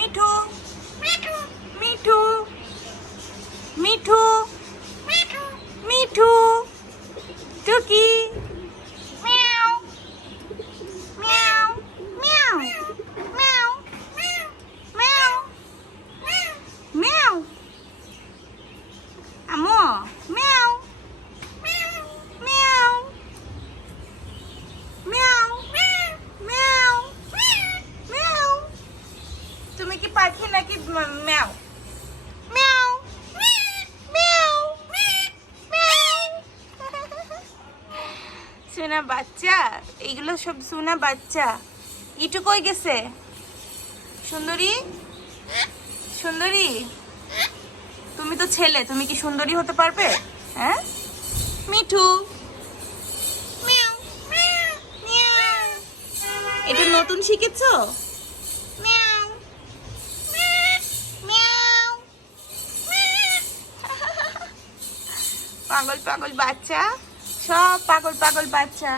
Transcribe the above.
মিঠু মিঠু মিঠু মিঠু টুকি মিয়াও মিয়াও মিয়াও মিয়াও মিয়াও মিয়াও আমো মিয়াও মিয়াও মিয়াও মিয়াও মিয়াও তুমি কি পাখি নাকি ম্যাও মিয়াও মিয়াও মিয়াও সোনা বাচ্চা এইগুলো সব সোনা বাচ্চা ইটু কই গেছে সুন্দরী সুন্দরী তুমি তো ছেলে তুমি কি সুন্দরী হতে পারবে হ্যাঁ মিঠু মিয়াও মিয়াও এটা নতুন শিখেছো মিয়াও মিয়াও পাগল পাগল বাচ্চা সব পাগল পাগল বাচ্চা